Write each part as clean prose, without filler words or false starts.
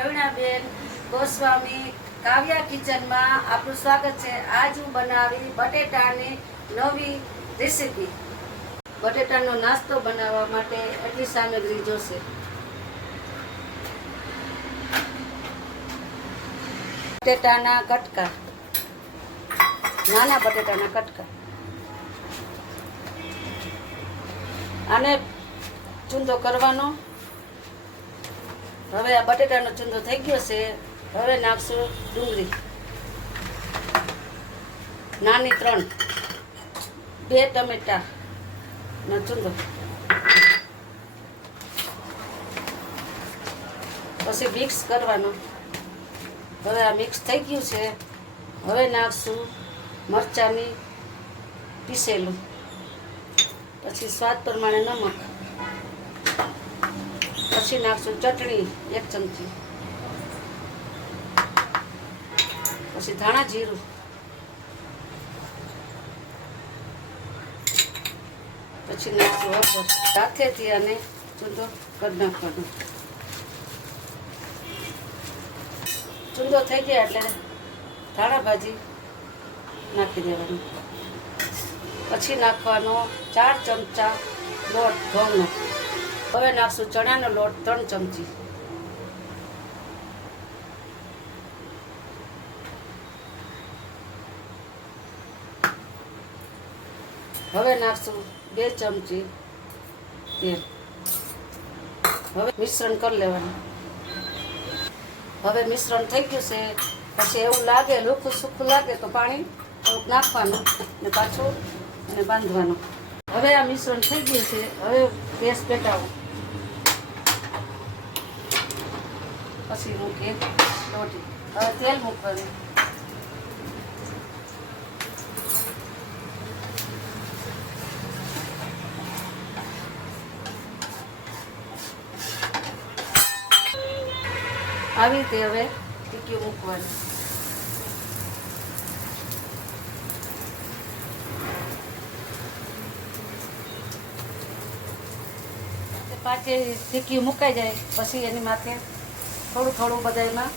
પ્રવીણાબેન ગોસ્વામી કાવ્યા કિચનમાં આપનું સ્વાગત છે। આજ હું બનાવી બટેટાની નવી રેસીપી। બટેટાનો નાસ્તો બનાવવા માટે એટલી સામગ્રી જોશે। બટેટાના કટકા, નાના બટેટાના કટકા, આને ચૂંદો કરવાનો। હવે આ બટેટાનો ચૂંદો થઈ ગયો છે। હવે નાખશું ડુંગળી નાની 3, 2 ટમેટા નો ચૂંદો, પછી મિક્સ કરવાનો। હવે આ મિક્સ થઈ ગયું છે। હવે નાખશું મરચાંની પીસેલું, પછી સ્વાદ પ્રમાણે નમક, પછી નાખશું ચટણી 1 ચમચી, પછી ધાણા જીરું, પછી નાખશું હળદર। સાથેથી આને ચૂંદો કરી નાખવાનો। ચૂંદો થઈ ગયા એટલે ધાણા ભાજી નાખી દેવાનું। પછી નાખવાનો 4 ચમચા લોટ ઘઉંનો। હવે નાખશું ચણાનો લોટ 3 ચમચી, હવે નાખશું 2 ચમચી તેલ। હવે મિશ્રણ કરી લેવાનું। હવે મિશ્રણ થઈ ગયું છે। પછી એવું લાગે લુખું સૂકું લાગે તો પાણી થોડુંક નાખવાનું ને પાછું અને બાંધવાનું। હવે આ મિશ્રણ થઈ ગયું છે। હવે ગેસ પેટાવો, પછી મૂકીએ લોટી। હવે તેલ મૂકવાનું। આવી રીતે હવે ટીકીઓ મૂકવાની। પાછી ટીકીઓ મુકાઈ જાય પછી એની માથે થોડું થોડું બધામાં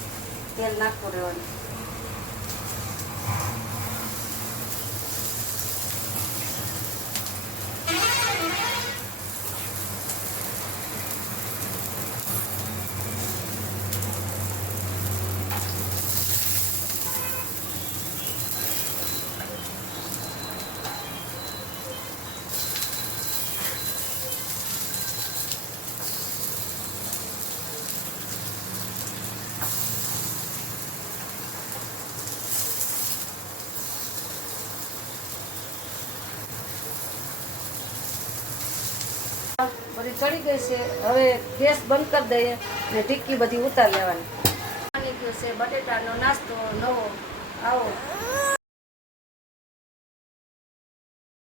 તેલ નાખતું રહેવાનું। બધી ચડી ગઈ છે। હવે ગેસ બંધ કરી દઈએ અને ટીક્કી બધી ઉતારી લેવાની। બટેટાનો નાસ્તો નવો આવો।